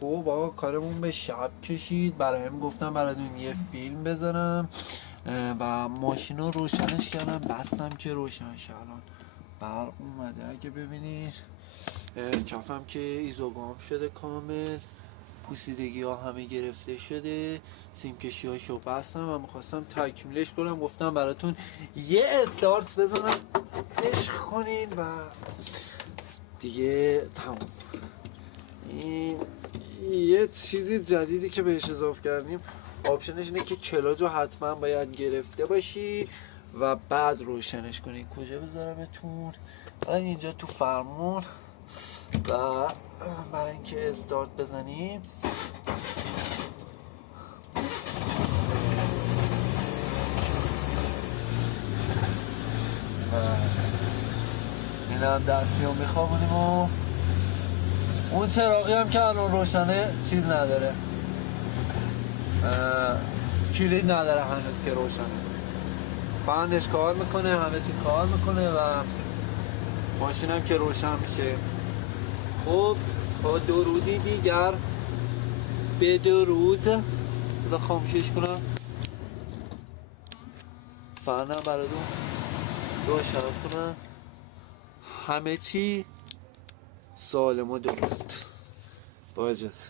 خب آقا کارمون به شب کشید، برایم گفتم براتون یه فیلم بذارم و ماشین رو روشنش کردم، بستم که روشن شه. الان برق اومده، اگه ببینید کفم که ایزوگام شده کامل، پوسیدگی ها همه گرفته شده، سیم کشی هاشو بستم و میخواستم تکمیلش کنم. گفتم براتون یه استارت بزنم عشق کنین و دیگه تموم. این یه چیزی جدیدی که بهش اضافه کردیم، آپشنش اینه که کلاج رو حتما باید گرفته باشی و بعد روشنش کنی. کجا بذارمتون؟ الان اینجا تو فرمون. و برای اینکه استارت بزنیم این هم دستی رو میخوابونیم و اون چراغی هم که الان روشنه چیز نداره، کلید نداره هنوز که روشنه. فندش کار میکنه، همه چی کار میکنه و ماشین هم که روشن میشه. خب با درودی دیگر به درود. بذار خاموشش کنم، فنم براتون روشن کنم. همه چی سالم و درست. با اجازه.